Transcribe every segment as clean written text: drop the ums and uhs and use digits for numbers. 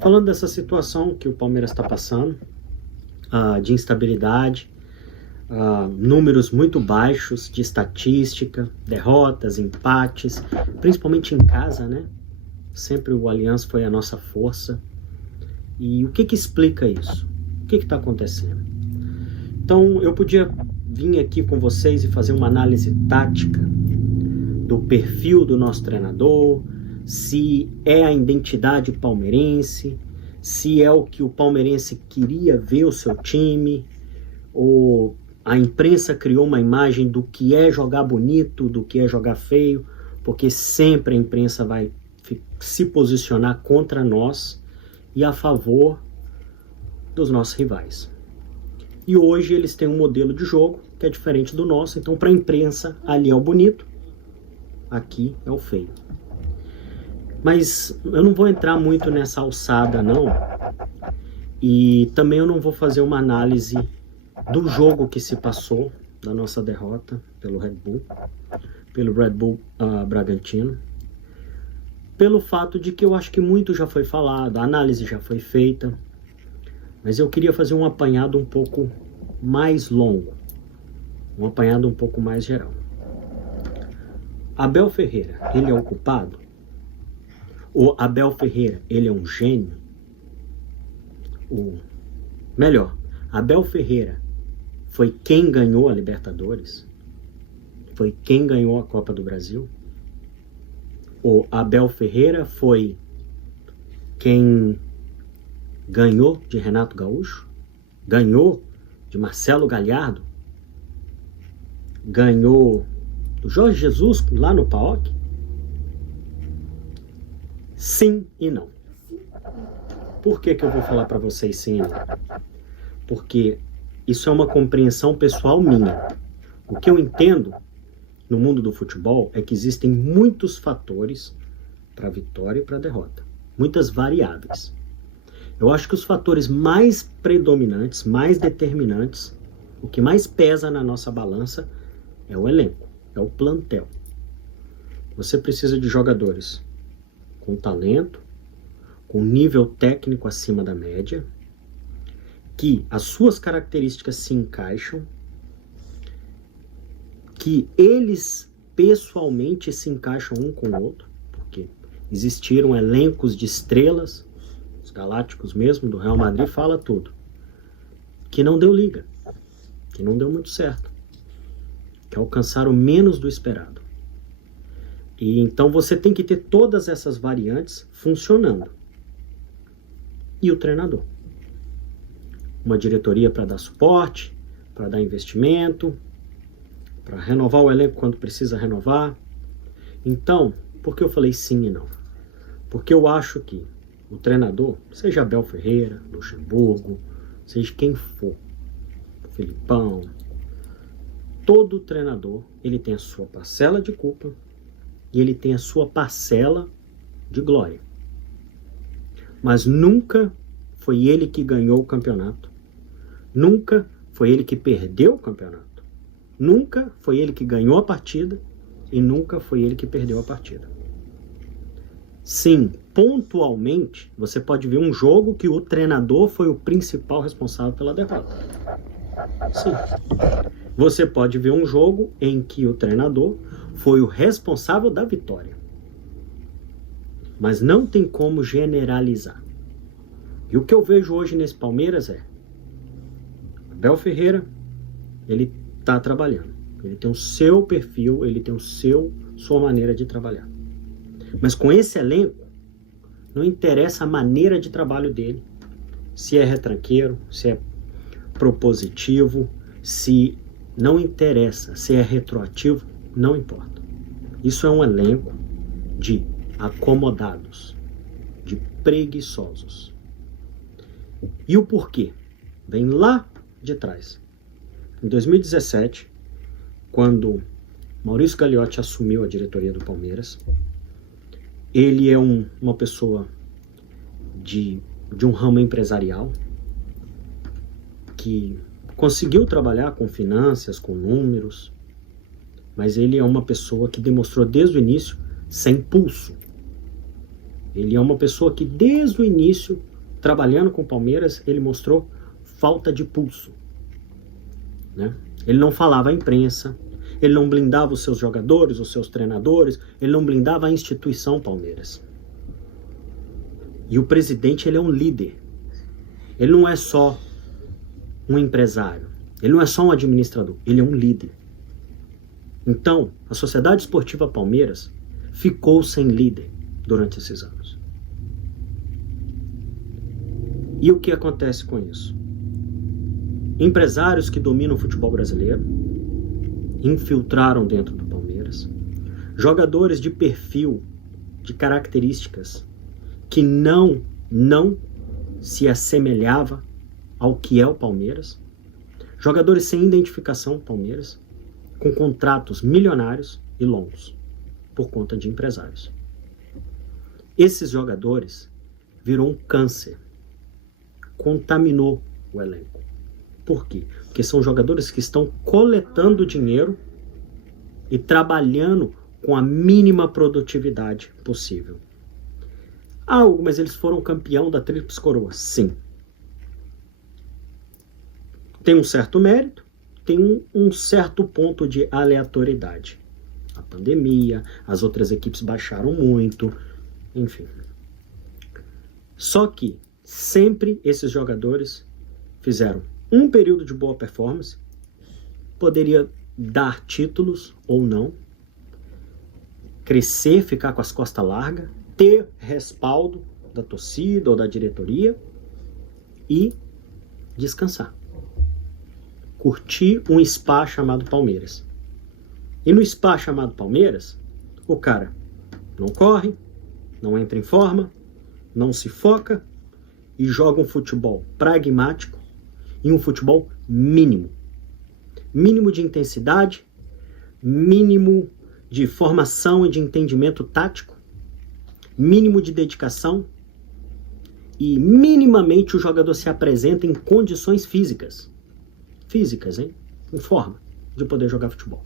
Falando dessa situação que o Palmeiras está passando, de instabilidade, números muito baixos de estatística, derrotas, empates, principalmente em casa, né? Sempre o Allianz foi a nossa força. E o que explica isso? O que está acontecendo? Então, eu podia vir aqui com vocês e fazer uma análise tática do perfil do nosso treinador, se é a identidade palmeirense, se é o que o palmeirense queria ver o seu time, ou a imprensa criou uma imagem do que é jogar bonito, do que é jogar feio, porque sempre a imprensa vai se posicionar contra nós e a favor dos nossos rivais. E hoje eles têm um modelo de jogo que é diferente do nosso, então para a imprensa ali é o bonito, aqui é o feio. Mas eu não vou entrar muito nessa alçada não, e também eu não vou fazer uma análise do jogo que se passou, da nossa derrota pelo Red Bull Bragantino, pelo fato de que eu acho que muito já foi falado, a análise já foi feita, mas eu queria fazer um apanhado um pouco mais longo, um apanhado um pouco mais geral. Abel Ferreira, ele é o culpado? O Abel Ferreira, ele é um gênio? Melhor, Abel Ferreira foi quem ganhou a Libertadores? Foi quem ganhou a Copa do Brasil? O Abel Ferreira foi quem ganhou de Renato Gaúcho? Ganhou de Marcelo Galhardo? Ganhou do Jorge Jesus lá no PAOK? Sim e não. Por que eu vou falar para vocês sim e não? Porque isso é uma compreensão pessoal minha. O que eu entendo no mundo do futebol é que existem muitos fatores para a vitória e para a derrota. Muitas variáveis. Eu acho que os fatores mais predominantes, mais determinantes, o que mais pesa na nossa balança é o elenco, é o plantel. Você precisa de jogadores com talento, com nível técnico acima da média, que as suas características se encaixam, que eles pessoalmente se encaixam um com o outro, porque existiram elencos de estrelas, os galácticos mesmo, do Real Madrid, fala tudo, que não deu liga, que não deu muito certo, que alcançaram menos do esperado. E então você tem que ter todas essas variantes funcionando. E o treinador? Uma diretoria para dar suporte, para dar investimento, para renovar o elenco quando precisa renovar. Então, por que eu falei sim e não? Porque eu acho que o treinador, seja Abel Ferreira, Luxemburgo, seja quem for, Felipão, todo treinador, ele tem a sua parcela de culpa e ele tem a sua parcela de glória. Mas nunca foi ele que ganhou o campeonato. Nunca foi ele que perdeu o campeonato. Nunca foi ele que ganhou a partida e nunca foi ele que perdeu a partida. Sim, pontualmente, você pode ver um jogo que o treinador foi o principal responsável pela derrota. Sim. Você pode ver um jogo em que o treinador foi o responsável da vitória. Mas não tem como generalizar. E o que eu vejo hoje nesse Palmeiras é Abel Ferreira, ele está trabalhando. Ele tem o seu perfil, ele tem sua maneira de trabalhar. Mas com esse elenco, não interessa a maneira de trabalho dele. Se é retranqueiro, se é propositivo, se não interessa, se é retroativo, não importa. Isso é um elenco de acomodados, de preguiçosos. E o porquê? Vem lá de trás. Em 2017, quando Maurício Gagliotti assumiu a diretoria do Palmeiras, ele é uma pessoa de um ramo empresarial que conseguiu trabalhar com finanças, com números, mas ele é uma pessoa que demonstrou desde o início sem pulso. Ele é uma pessoa que desde o início trabalhando com o Palmeiras, ele mostrou falta de pulso, né? Ele não falava à imprensa, ele não blindava os seus jogadores, os seus treinadores, ele não blindava a instituição Palmeiras. E o presidente, ele é um líder. Ele não é só um empresário, ele não é só um administrador, ele é um líder. Então, a Sociedade Esportiva Palmeiras ficou sem líder durante esses anos. E o que acontece com isso? Empresários que dominam o futebol brasileiro infiltraram dentro do Palmeiras. Jogadores de perfil, de características que não se assemelhava ao que é o Palmeiras. Jogadores sem identificação do Palmeiras, com contratos milionários e longos, por conta de empresários. Esses jogadores viram um câncer, contaminou o elenco. Por quê? Porque são jogadores que estão coletando dinheiro e trabalhando com a mínima produtividade possível. Mas eles foram campeão da Tríplice Coroa. Sim. Tem um certo mérito, tem um certo ponto de aleatoriedade. A pandemia, as outras equipes baixaram muito, enfim. Só que sempre esses jogadores fizeram um período de boa performance, poderia dar títulos ou não, crescer, ficar com as costas largas, ter respaldo da torcida ou da diretoria e descansar. Curtir um spa chamado Palmeiras. E no spa chamado Palmeiras, o cara não corre, não entra em forma, não se foca e joga um futebol pragmático e um futebol mínimo. Mínimo de intensidade, mínimo de formação e de entendimento tático, mínimo de dedicação e minimamente o jogador se apresenta em condições físicas. Físicas, hein? Em forma de poder jogar futebol.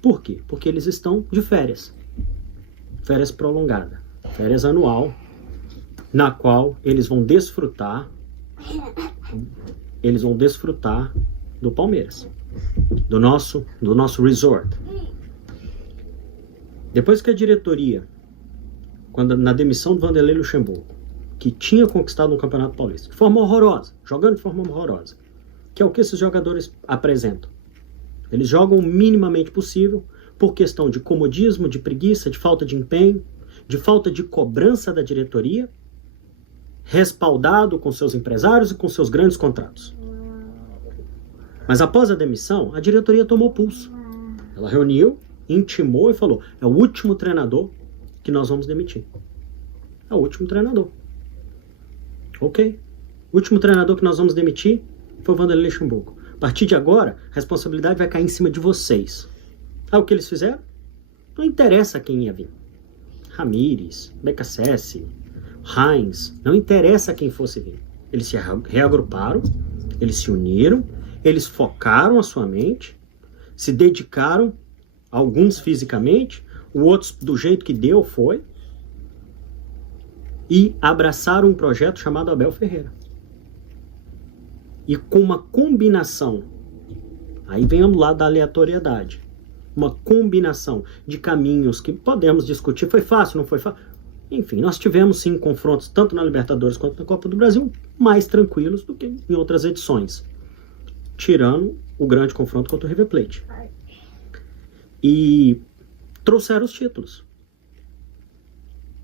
Por quê? Porque eles estão de férias. Férias prolongada. Férias anual, na qual eles vão desfrutar do Palmeiras, do nosso resort. Depois que a diretoria, na demissão do Vanderlei Luxemburgo, que tinha conquistado um Campeonato Paulista, de forma horrorosa, jogando de forma horrorosa, que é o que esses jogadores apresentam. Eles jogam o minimamente possível por questão de comodismo, de preguiça, de falta de empenho, de falta de cobrança da diretoria, respaldado com seus empresários e com seus grandes contratos. Mas após a demissão, a diretoria tomou pulso. Ela reuniu, intimou e falou: é o último treinador que nós vamos demitir. É o último treinador. Ok. O último treinador que nós vamos demitir foi o Vanderlei Luxemburgo. A partir de agora, a responsabilidade vai cair em cima de vocês. O que eles fizeram? Não interessa quem ia vir. Ramires, BKSS, Heinz, não interessa quem fosse vir. Eles se reagruparam, eles se uniram, eles focaram a sua mente, se dedicaram, alguns fisicamente, outros do jeito que deu foi, e abraçaram um projeto chamado Abel Ferreira. E com uma combinação, aí vem do lado da aleatoriedade, uma combinação de caminhos que podemos discutir, foi fácil, não foi fácil? Enfim, nós tivemos sim confrontos, tanto na Libertadores quanto na Copa do Brasil, mais tranquilos do que em outras edições, tirando o grande confronto contra o River Plate. E trouxeram os títulos.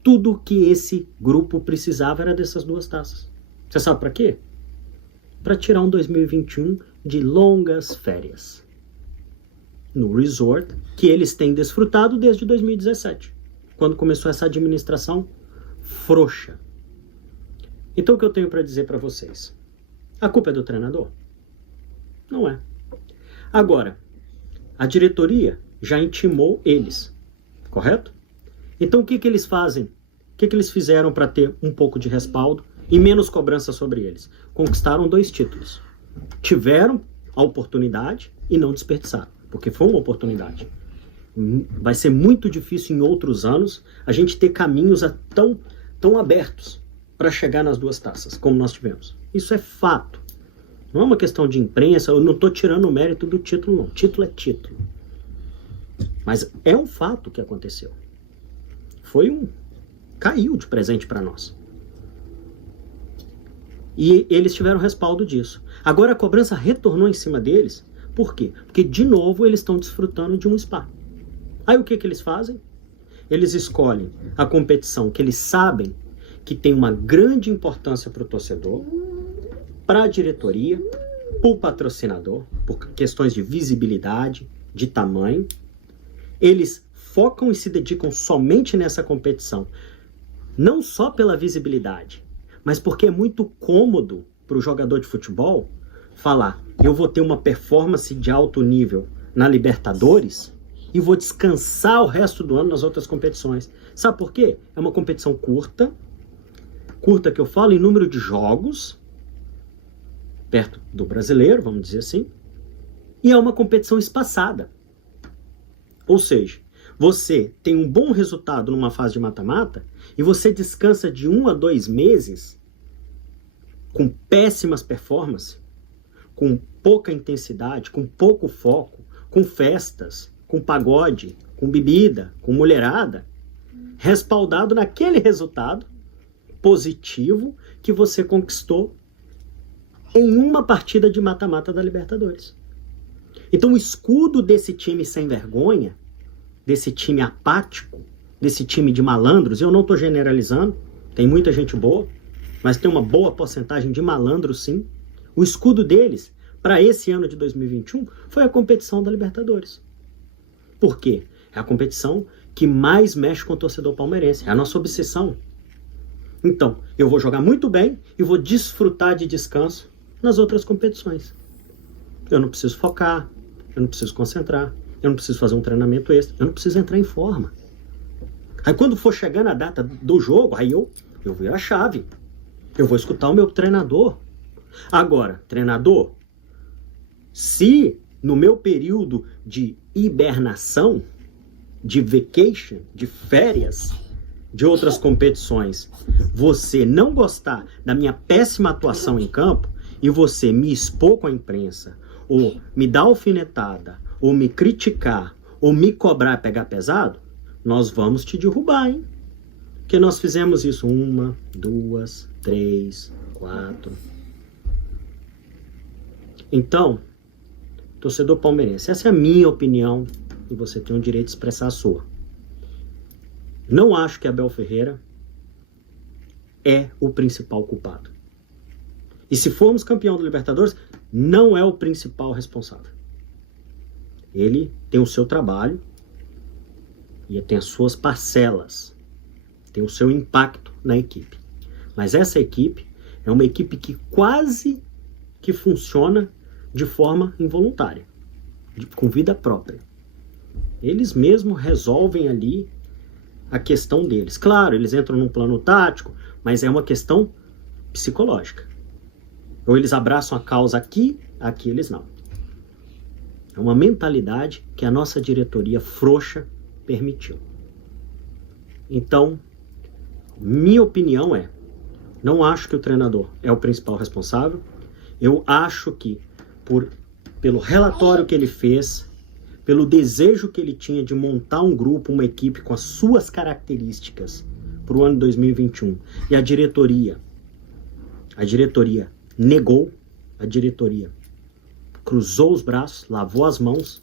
Tudo que esse grupo precisava era dessas duas taças. Você sabe para quê? Para tirar um 2021 de longas férias no resort que eles têm desfrutado desde 2017, quando começou essa administração frouxa. Então o que eu tenho para dizer para vocês? A culpa é do treinador? Não é. Agora, a diretoria já intimou eles, correto? Então o que eles fazem? O que eles fizeram para ter um pouco de respaldo e menos cobrança sobre eles? Conquistaram 2 títulos. Tiveram a oportunidade e não desperdiçaram, porque foi uma oportunidade. Vai ser muito difícil em outros anos a gente ter caminhos tão abertos para chegar nas 2 taças, como nós tivemos. Isso é fato. Não é uma questão de imprensa, eu não estou tirando o mérito do título, não. Título é título. Mas é um fato que aconteceu. Caiu de presente para nós. E eles tiveram respaldo disso. Agora a cobrança retornou em cima deles. Por quê? Porque, de novo, eles estão desfrutando de um spa. Aí o que eles fazem? Eles escolhem a competição que eles sabem que tem uma grande importância para o torcedor, para a diretoria, para o patrocinador, por questões de visibilidade, de tamanho. Eles focam e se dedicam somente nessa competição, não só pela visibilidade, mas porque é muito cômodo para o jogador de futebol falar: eu vou ter uma performance de alto nível na Libertadores e vou descansar o resto do ano nas outras competições. Sabe por quê? É uma competição curta que eu falo em número de jogos, perto do brasileiro, vamos dizer assim, e é uma competição espaçada. Ou seja, você tem um bom resultado numa fase de mata-mata e você descansa de 1 a 2 meses com péssimas performances, com pouca intensidade, com pouco foco, com festas, com pagode, com bebida, com mulherada, respaldado naquele resultado positivo que você conquistou em uma partida de mata-mata da Libertadores. Então o escudo desse time sem vergonha, desse time apático, desse time de malandros, eu não estou generalizando, tem muita gente boa, mas tem uma boa porcentagem de malandros sim. O escudo deles, para esse ano de 2021, foi a competição da Libertadores. Por quê? É a competição que mais mexe com o torcedor palmeirense, é a nossa obsessão. Então, eu vou jogar muito bem e vou desfrutar de descanso nas outras competições. Eu não preciso focar, eu não preciso concentrar, eu não preciso fazer um treinamento extra, eu não preciso entrar em forma. Aí quando for chegando a data do jogo, aí eu viro a chave. Eu vou escutar o meu treinador. Agora, treinador, se no meu período de hibernação, de vacation, de férias, de outras competições, você não gostar da minha péssima atuação em campo e você me expor com a imprensa, ou me dar alfinetada, ou me criticar, ou me cobrar, pegar pesado, nós vamos te derrubar, hein? Porque nós fizemos isso 1, 2, 3, 4. Então, torcedor palmeirense, essa é a minha opinião e você tem o direito de expressar a sua. Não acho que Abel Ferreira é o principal culpado. E se formos campeão da Libertadores, não é o principal responsável. Ele tem o seu trabalho e tem as suas parcelas, tem o seu impacto na equipe. Mas essa equipe é uma equipe que quase que funciona de forma involuntária, com vida própria. Eles mesmos resolvem ali a questão deles. Claro, eles entram num plano tático, mas é uma questão psicológica. Ou eles abraçam a causa aqui eles não. É uma mentalidade que a nossa diretoria frouxa permitiu. Então, minha opinião é, não acho que o treinador é o principal responsável. Eu acho que, pelo relatório que ele fez, pelo desejo que ele tinha de montar um grupo, uma equipe com as suas características para o ano 2021, e a diretoria negou, a diretoria cruzou os braços, lavou as mãos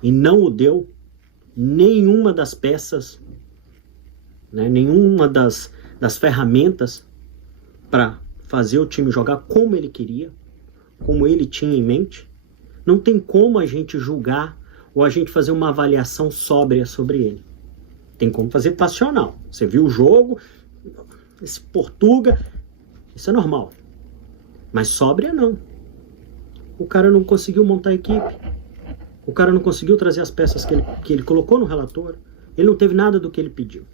e não o deu nenhuma das peças, né, nenhuma das ferramentas para fazer o time jogar como ele queria, como ele tinha em mente. Não tem como a gente julgar ou a gente fazer uma avaliação sóbria sobre ele. Tem como fazer passional. Você viu o jogo, esse Portuga, isso é normal. Mas sóbria não. O cara não conseguiu montar a equipe. O cara não conseguiu trazer as peças que ele colocou no relatório. Ele não teve nada do que ele pediu.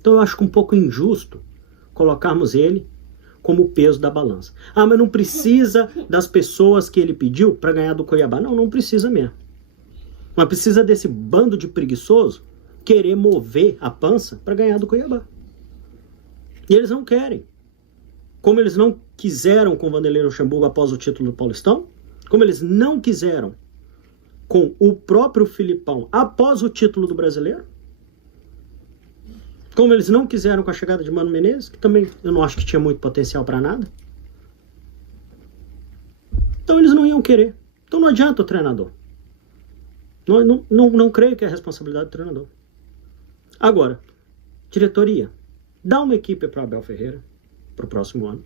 Então eu acho que um pouco injusto colocarmos ele como o peso da balança. Ah, mas não precisa das pessoas que ele pediu para ganhar do Cuiabá. Não, não precisa mesmo. Mas precisa desse bando de preguiçoso querer mover a pança para ganhar do Cuiabá. E eles não querem. Como eles não quiseram com o Vanderlei Luxemburgo após o título do Paulistão, como eles não quiseram com o próprio Filipão após o título do Brasileiro, como eles não quiseram com a chegada de Mano Menezes, que também eu não acho que tinha muito potencial para nada. Então eles não iam querer. Então não adianta o treinador. Não creio que é a responsabilidade do treinador. Agora, diretoria, dá uma equipe para Abel Ferreira para o próximo ano.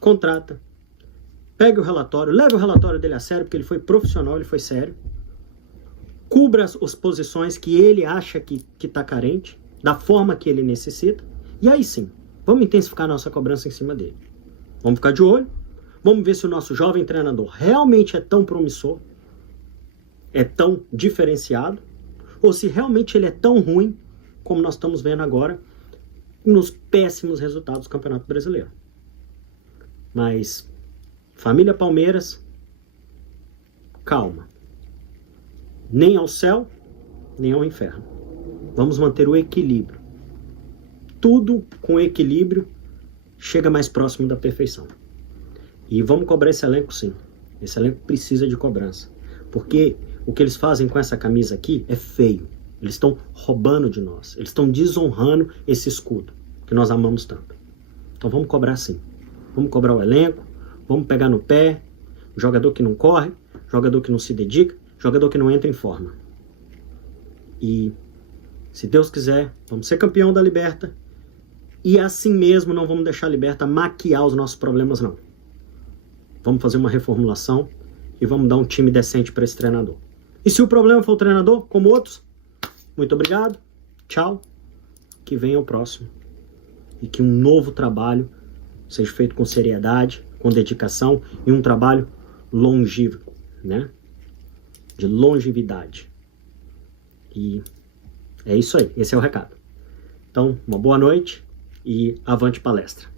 Contrata. Pegue o relatório, leve o relatório dele a sério, porque ele foi profissional, ele foi sério. Cubra as posições que ele acha que está carente, da forma que ele necessita. E aí sim, vamos intensificar a nossa cobrança em cima dele. Vamos ficar de olho. Vamos ver se o nosso jovem treinador realmente é tão promissor, é tão diferenciado, ou se realmente ele é tão ruim, como nós estamos vendo agora, nos péssimos resultados do Campeonato Brasileiro. Mas, família Palmeiras, calma. Nem ao céu, nem ao inferno. Vamos manter o equilíbrio. Tudo com equilíbrio chega mais próximo da perfeição. E vamos cobrar esse elenco sim. Esse elenco precisa de cobrança. Porque o que eles fazem com essa camisa aqui é feio. Eles estão roubando de nós. Eles estão desonrando esse escudo que nós amamos tanto. Então vamos cobrar sim. Vamos cobrar o elenco. Vamos pegar no pé. Jogador que não corre. Jogador que não se dedica. Jogador que não entra em forma. E, se Deus quiser, vamos ser campeão da Liberta. E assim mesmo não vamos deixar a Liberta maquiar os nossos problemas, não. Vamos fazer uma reformulação e vamos dar um time decente para esse treinador. E se o problema for o treinador, como outros, muito obrigado, tchau, que venha o próximo. E que um novo trabalho seja feito com seriedade, com dedicação e um trabalho longevo, né? De longevidade. E é isso aí, esse é o recado. Então, uma boa noite e avante palestra.